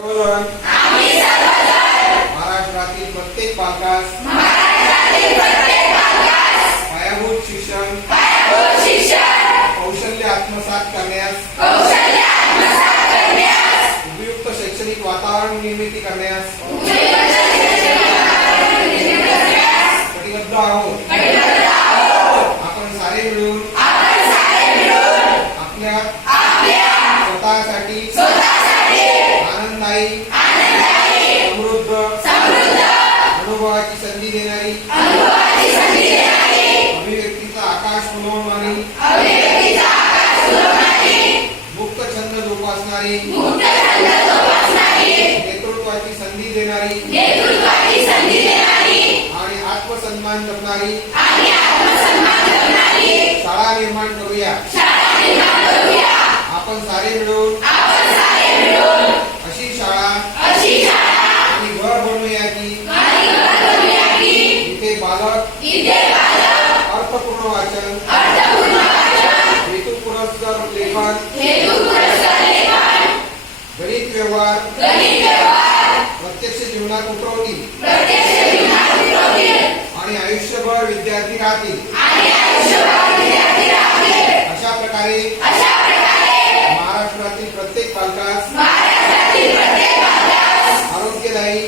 सर्वजण महाराष्ट्रातील प्रत्येक पालकास पायाभूत शिक्षण कौशल्य आत्मसात करण्यास उपयुक्त शैक्षणिक वातावरण निर्मिती करण्यास कटिबद्ध आहोत। आपण सारे मिळून आपल्या स्वतःसाठी आनंददायी समृद्ध अनुभवाची संधी देणारी अभिव्यक्तीचा आकाश फुलवणारी मुक्त छंद जोपासणारी नेतृत्वाची संधी देणारी आणि आत्मसन्मान करणारी शाळा निर्माण करूया। आपण सारे मिळून अशी शाळा आणि घर बनवूया की इथे बालक अर्थपूर्ण वाचन हेतुपुरस्सर लेखन गणित व्यवहार प्रत्यक्ष जीवनात उतरवतील आणि आयुष्यभर विद्यार्थी राहतील। अशा प्रकारे महाराष्ट्रातील प्रत्येक पालकास आरोग्यदायी